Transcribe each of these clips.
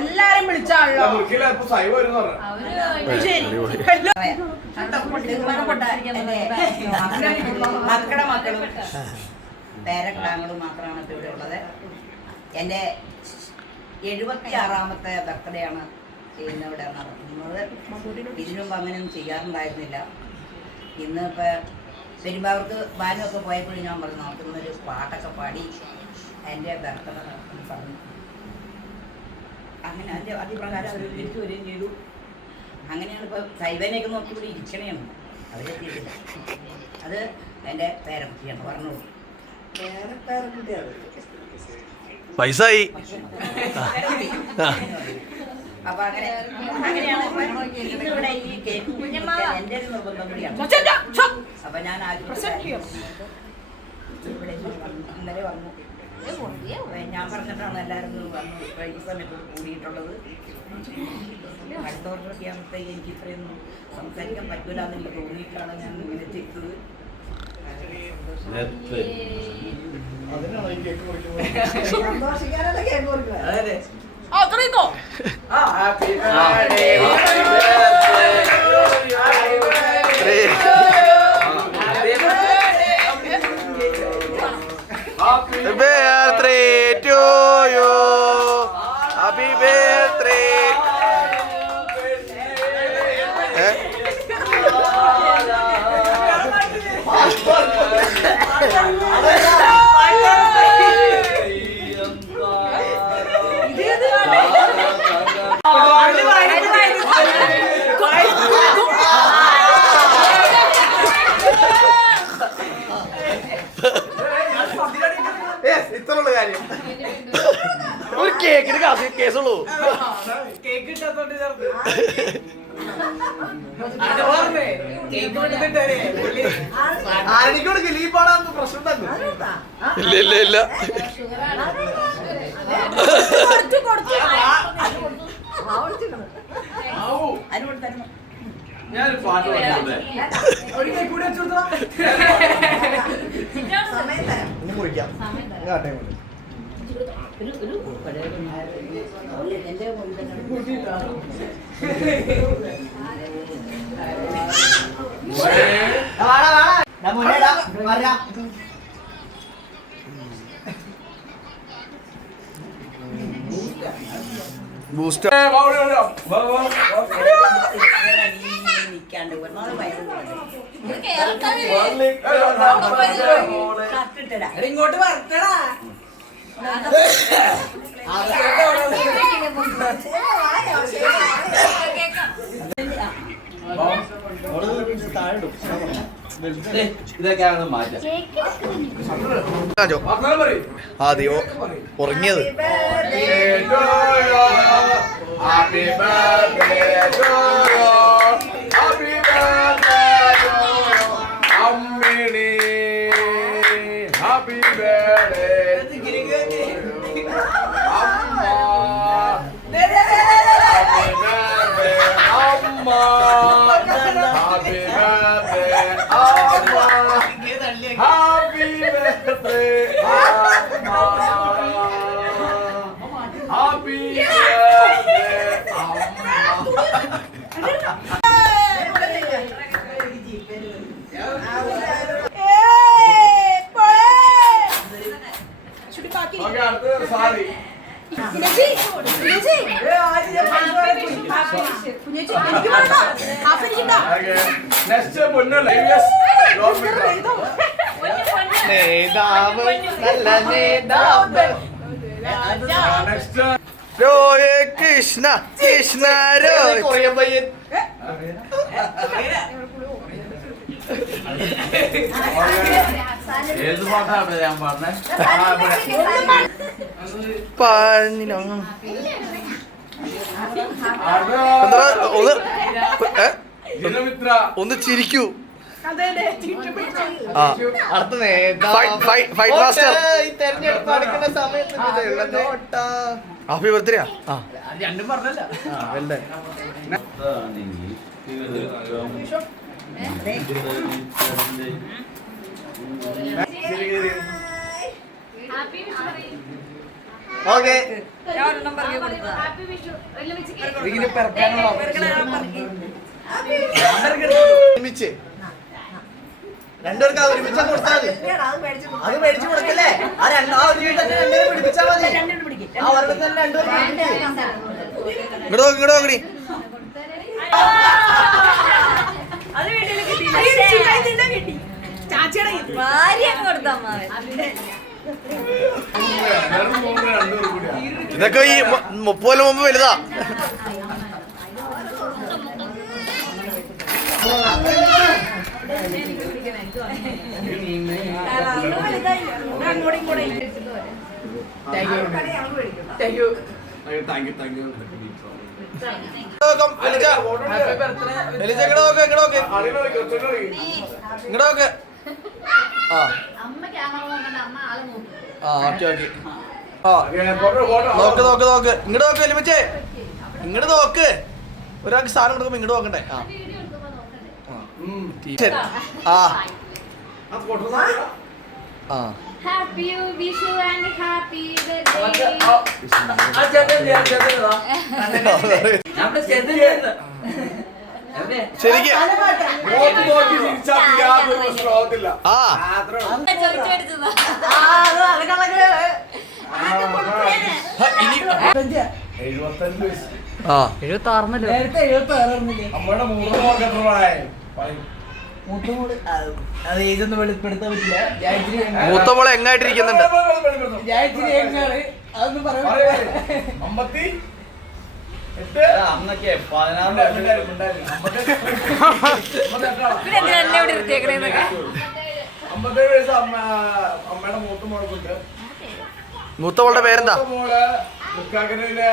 എല്ലാരും വിളിച്ചാണല്ലോ. മക്കളുടെ മക്കളും പേരക്കിടാങ്ങളും മാത്രമാണ് ഇപ്പോൾ ഇവിടെ ഉള്ളത്. എൻ്റെ 76ാമത്തെ ബർത്ത്ഡേ ആണ് ഇവിടെ നടത്തുന്നത്. ഇതിനു മുമ്പ് അങ്ങനെയൊന്നും ചെയ്യാറുണ്ടായിരുന്നില്ല. ഇന്ന് ഇപ്പോൾ പെരുമ്പാവൂർക്ക് ബാനുമൊക്കെ പോയപ്പോഴും ഞാൻ പറഞ്ഞു നടത്തുന്നൊരു പാട്ടൊക്കെ പാടി എൻ്റെ ബർത്ത്ഡേ നടത്തുന്ന പറഞ്ഞു. അങ്ങനെ അതിൻ്റെ അതിപ്രകാരം അവർ തിരിച്ചു വരികയും ചെയ്തു. അങ്ങനെയാണ് ഇപ്പോൾ സൈബനെയൊക്കെ നോക്കി ഇവിടെ ഇരിക്കണേന്ന് അവരെത്തിയിട്ടില്ല. അത് എൻ്റെ പേരക്കുട്ടിയാണ് പറഞ്ഞോളൂ. പൈസയായി. അപ്പൊ അങ്ങനെയാണ് ഇവിടെ ഈ കേക്ക് എൻ്റെ ഒരു നിർബന്ധം കൂടിയാണ്. അപ്പൊ ഞാൻ ഇവിടെ ഇന്നലെ വന്നു. ഞാൻ പറഞ്ഞിട്ടാണ് എല്ലാവരും വന്നു ഈ സമയത്ത് കൂടിയിട്ടുള്ളത്. അടുത്ത വർഷമൊക്കെ ആകുമ്പോഴത്തേക്ക് എനിക്ക് ഇത്രയൊന്നും സംസാരിക്കാൻ പറ്റൂല എന്നെനിക്ക് തോന്നിയിട്ടാണ് ഞാൻ ഇങ്ങനെ ചെയ്തത്. സന്തോഷിക്കാനല്ല കേക്ക് കൊടുക്കുന്നത്. Happy birthday to you. Happy birthday. ഇത്രയുള്ള കാര്യം ഒരു കേക്കിന് കേസുള്ളൂ. കേക്ക് ഇട്ടോണ്ട് പ്രശ്നം ഇല്ല ഇല്ല ഇല്ല. ഞാനൊരു പാട്ട് പാടുന്നത് മുറിക്കാം. ബൂസ്റ്റർ ഇങ്ങോട്ട് വരട്ടടാ. ഇതൊക്കെയാണ് മാറ്റം. ആദ്യോ ഉറങ്ങിയത്. Roy Krishna Krishna Roy. ഏത് പാട്ടാണ് ഞാൻ പറഞ്ഞത്? ഒന്ന് ചിരിക്കൂ. Happy birthday. രണ്ടും പറഞ്ഞല്ല. ഓക്കെ ഞാൻ ഒരെണ്ണം പറഞ്ഞു കൊടുത്തതാ. ഇതിന് പെരക്കാനുള്ള ഒരുമിച്ച് രണ്ടുപേർക്ക് ഒരുമിച്ച് കൊടുത്താൽ മതി. അത് മേടിച്ചു കൊടുക്കല്ലേ? ആ ഒരു വീട്ടിൽ തന്നെ രണ്ടുപേരും പിടിപ്പിച്ചാൽ മതി. ആ ഒരെണ്ണം തന്നെ രണ്ടുപേരും ഇങ്ങോട്ട് നോക്കടി. ഇതൊക്കെ ഈ 30 മുമ്പ് വലുതാ. നോക്ക് ഇങ്ങോട്ട് നോക്ക് എലിമച്ചേ, ഇങ്ങോട്ട് നോക്ക്. ഒരാൾക്ക് സാധനം കൊടുക്കുമ്പോ ഇങ്ങോട്ട് നോക്കണ്ടേ? Happy Vishu and happy birthday. ശരിക്കും നേരത്തെ 76 അത് ഏജൊന്നും വെളിപ്പെടുത്താൻ പറ്റില്ല. മൂത്ത മോളെ എങ്ങായിട്ടിരിക്കുന്നുണ്ട്. അതൊന്നും പറയാൻ അന്നൊക്കെ 16 അമ്മയുടെ മൂത്ത മോളെ മൂത്ത മോളുടെ പേരെന്താ? മോള് തൃക്കാക്കരയിലെ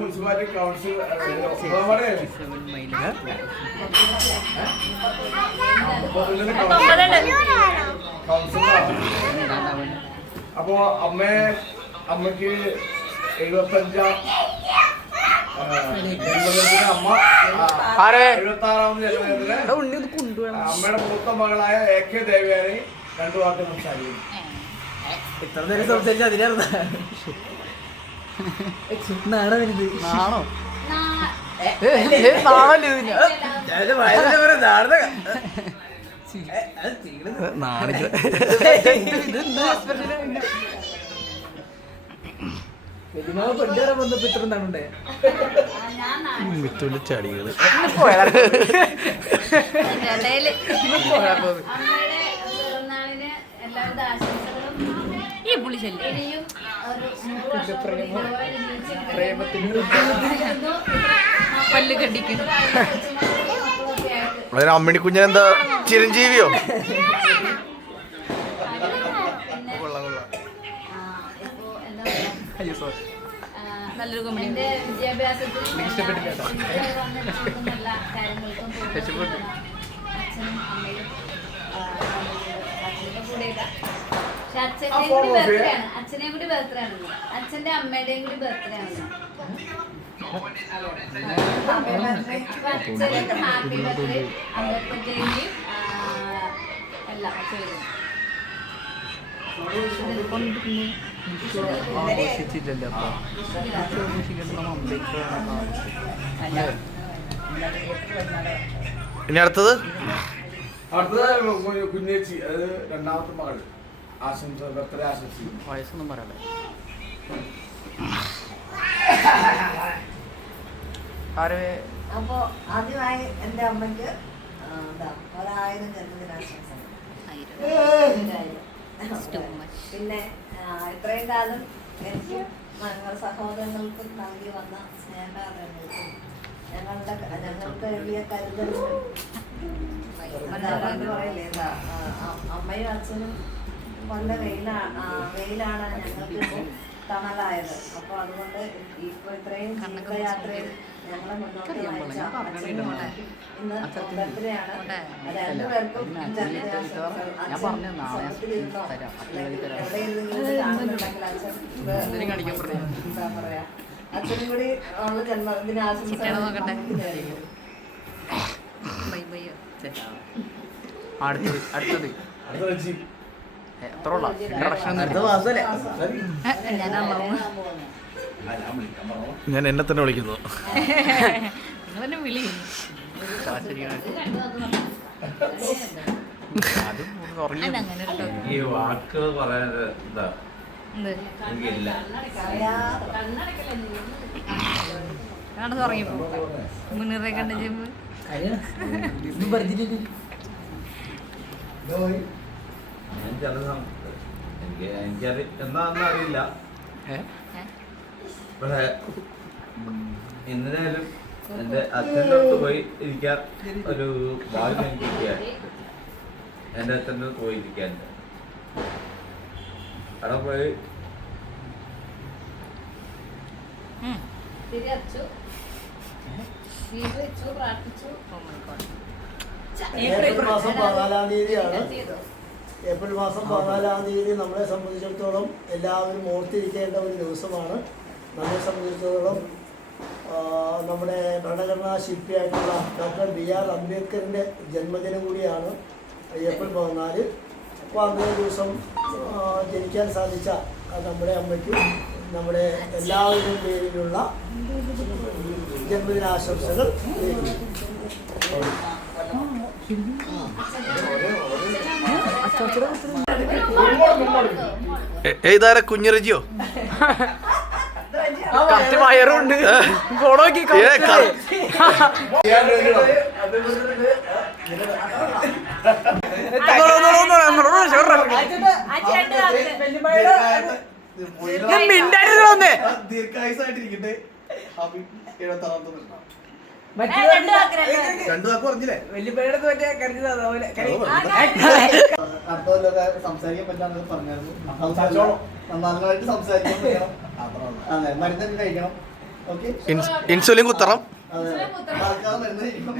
മുനിസിപ്പാലിറ്റി കൗൺസിൽ അപ്പോ അമ്മക്ക് 75 അമ്മ 76ാമത് ജന്മദിനത്തിന് അമ്മയുടെ മൂത്ത മകളായ AK ദേവയാനി 2 വാക്ക് സംസാരിക്കും. ഇത്ര നേരം സംസാരിച്ച അതിനാണ് നാണോ കൊണ്ടുവരാൻ വന്നപ്പോ ഇത്ര നാളുണ്ടേ ചടികള് എല്ലാവരുടെ ആശംസകളും ഈ പുളിശല്യം ഇനിയും പല്ല് കടിക്കുന്നു. അമ്മിണി കുഞ്ഞനെന്താ ചിരഞ്ജീവിയോ? നല്ലൊരു കമ്പനി വിദ്യാഭ്യാസത്തിൽ എല്ലാ കാര്യങ്ങൾക്കും അച്ഛനും അമ്മയും അച്ഛൻ്റെ കൂടെയില്ല. പക്ഷെ അച്ഛൻ്റെയും കൂടി ബർത്ത്ഡേ ആണ്. അച്ഛനെയും കൂടി ബർത്ത്ഡേ ആണ്. അച്ഛൻ്റെ അമ്മയുടെയും കൂടി ബർത്ത്ഡേ ആണ്. അച്ഛനക്ക് ഹാപ്പി ബർത്ത്ഡേ, അമ്പത്തേക്ക് എല്ലാം ഇനി അടുത്തത് കുഞ്ഞേച്ചി, അത് രണ്ടാമത്തെ മകൾ ആശംസ ബർത്ത്ഡേ ആശംസിക്കും. വയസ്സൊന്നും പറയല്ലേ. അപ്പോ ആദ്യമായി എൻ്റെ അമ്മയ്ക്ക് 1000 ജന്മദിനാശംസകൾ. പിന്നെ ഇത്രയും കാലം എനിക്കും ഞങ്ങളുടെ സഹോദരങ്ങൾക്കും നൽകി വന്ന സ്നേഹാദരങ്ങൾക്കും ഞങ്ങൾക്ക് വലിയ കരുതലും പറയില്ലേ, അമ്മയും അച്ഛനും നല്ല വെയിലാണ് ഞങ്ങൾക്ക് തണലായത്. അപ്പോൾ അതുകൊണ്ട് ഇപ്പോൾ ഇത്രയും ജീവിതയാത്രയിൽ ഞങ്ങളെ മുന്നോട്ട് നയിച്ച അച്ഛനും ഇന്ന് ബർത്ത്ഡേയാണ്. രണ്ടുപേർക്കും എന്താ പറയാ, അച്ഛനും കൂടി ഉള്ള ജന്മദിനാശംസ. അടുത്തത് അടുത്ത എത്ര ഉള്ള ഇൻട്രൊഡക്ഷൻ അടുത്ത മാസമല്ലേ ഞാൻ അമ്മ ഞാൻ എന്നെ തന്നെ വിളിക്കുന്നു. നിങ്ങളെന്നെ വിളി അങ്ങനെ ഈ വാക്കുകൾ പറയാൻ എന്താ എന്ത് എനിക്കില്ല. കാണാൻ തുടങ്ങിയപ്പോ മുന്നേറെ കണ്ട ജിമ്മ് ഇന്നും പറഞ്ഞിട്ടില്ല. ഞാൻ ചില എനിക്കറി എന്താണെന്ന് അറിയില്ല. പക്ഷേ ഇന്നലെയും എൻ്റെ അച്ഛൻ്റെ അടുത്ത് പോയി ഇരിക്കാൻ ഒരു ഭാഗ്യം എനിക്ക് കിട്ടിയാൽ എൻ്റെ അച്ഛൻ്റെ അടുത്ത് പോയി ഇരിക്കാൻ അവിടെ പോയി തിരിച്ചു പ്രാർത്ഥിച്ചു. ഏപ്രിൽ മാസം 14-ാം തീയതിയാണ്. ഏപ്രിൽ മാസം 14-ാം തീയതി നമ്മളെ സംബന്ധിച്ചിടത്തോളം എല്ലാവരും ഓർത്തിരിക്കേണ്ട ഒരു ദിവസമാണ്. നമ്മളെ സംബന്ധിച്ചിടത്തോളം നമ്മുടെ ഭരണഘടനാ ശില്പിയായിട്ടുള്ള ഡോക്ടർ BR അംബേദ്കറിൻ്റെ ജന്മദിനം കൂടിയാണ് ഏപ്രിൽ 14. അപ്പോൾ അന്നേ ദിവസം ജനിക്കാൻ സാധിച്ച നമ്മുടെ അമ്മയ്ക്കും നമ്മുടെ എല്ലാവരുടെയും പേരിലുള്ള ജന്മദിനാശംസകൾ നേരുന്നു. ഇതാരെ കുഞ്ഞിറജിയോ? വയറുണ്ട് ഫോളോക്കി ദീർഘായുസായിട്ടിരിക്കട്ടെ. രണ്ടു വാക്ക് പറഞ്ഞില്ലേ? വലിയപ്പേരുടെ മറ്റേ കരുതുന്നത് അതുപോലെ അടുത്തതിലൊക്കെ സംസാരിക്കാൻ പറ്റാന്ന് പറഞ്ഞായിരുന്നു. നന്നായിട്ട് സംസാരിക്കാൻ പറ്റണം. അതെ, മരുന്നൊക്കെ കഴിക്കണം. ഓക്കെ, ഇൻസുലിൻ കുത്തണം. അതെ, മറക്കാതെ മരുന്ന് കഴിക്കണം.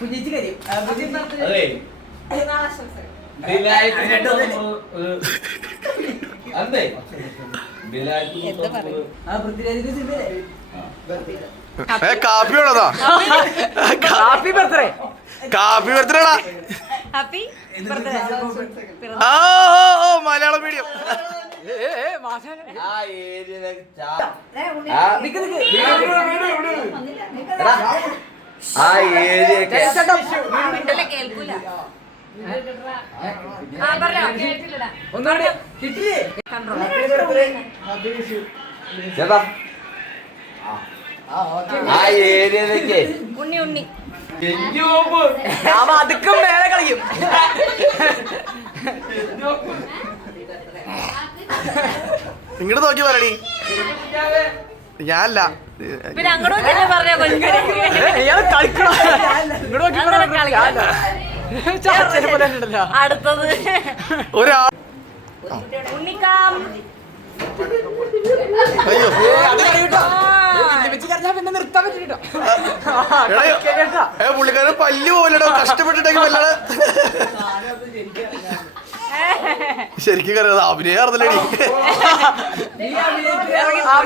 കുഞ്ഞിച്ച് കരും അതെ അതെ ആ പൃഥ്വിരാജിന്റെ സിനിമയിലെ കാപ്പി വേണതാ? Happy birthday. കാപ്പി ബർത്ത്ഡേടാ. ഹാപ്പി ആ ഓ മലയാളം മീഡിയം. ആ ഏരിയയിലേക്ക് ആ ഏരിയയൊക്കെ കേൾക്കൂല. ഒന്നുകൂടി കിട്ടില്ലേ? ചേട്ടാ ആ ഏരിയയിലേക്ക് ഉണ്ണി ഉണ്ണി അതുക്കും മേലെ കളിക്കും. ഇങ്ങോട്ട് നോക്കി പറയടി. ഞാനല്ല. പിന്നെ അങ്ങോട്ട് പറഞ്ഞ കളിക്കണോ? അടുത്തത് ഒരാ ഉണ്ണിക്കാം. അയ്യോ പിന്നെ നിർത്താൻ പറ്റിട്ടോ. പുള്ളിക്കാരൻ പല്ല് പോലെടോ കഷ്ടപ്പെട്ടിട്ടെങ്കിൽ വല്ലാതെ ശരിക്കും കറിയാതെ അഭിനയാർന്നല്ലേടി.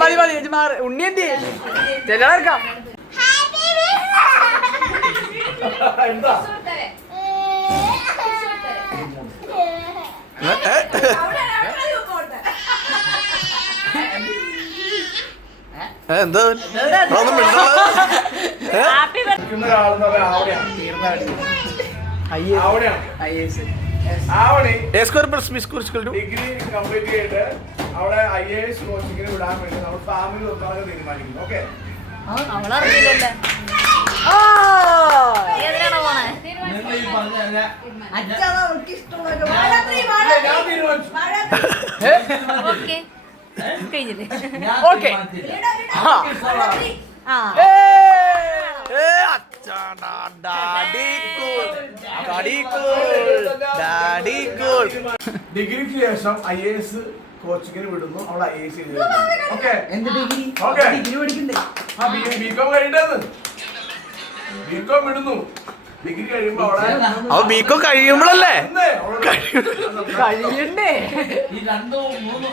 മതി മതി മാറി. ഉണ്ണി എന്ത് ചെല്ലാർക്കാം. എന്താ ഒന്നും മിണ്ടത്? ഹാപ്പി ഒരാളെന്ന് പറഞ്ഞാൽ ആവണിയാണ്. ആവണി ഡിഗ്രി കംപ്ലീറ്റ് ചെയ്തിട്ട് അവിടെ IAS കോച്ചിങ്ങിന് വിടാൻ വേണ്ടി നമ്മൾ ഫാമിലി നോക്കാതെ തീരുമാനിക്കുന്നു. ഓക്കെ, അവളറിയില്ലല്ലേ ഏതിനാണോ പോണേ? നിങ്ങൾ ഈ പറഞ്ഞ ഞാൻ തീരുമാനിച്ചു. ഓക്കെ കഴിഞ്ഞില്ലേ? ഓക്കെ. ആ ഡിഗ്രിക്ക് ശേഷം IAS കോച്ചിങ്ങിന് വിടുന്നു. അവിടെ IAS ഓക്കെ എന്ത് ഡിഗ്രി? ഓക്കെ ഡിഗ്രി പഠിക്കണ്ടേ? ബികോം കഴിയേണ്ടത് ബികോം വിടുന്നു. ഡിഗ്രി കഴിയുമ്പോ അവിടെ അവ ബികോ കഴിയുമ്പോഴല്ലേ കഴിയണ്ടേ? ഈ 2 3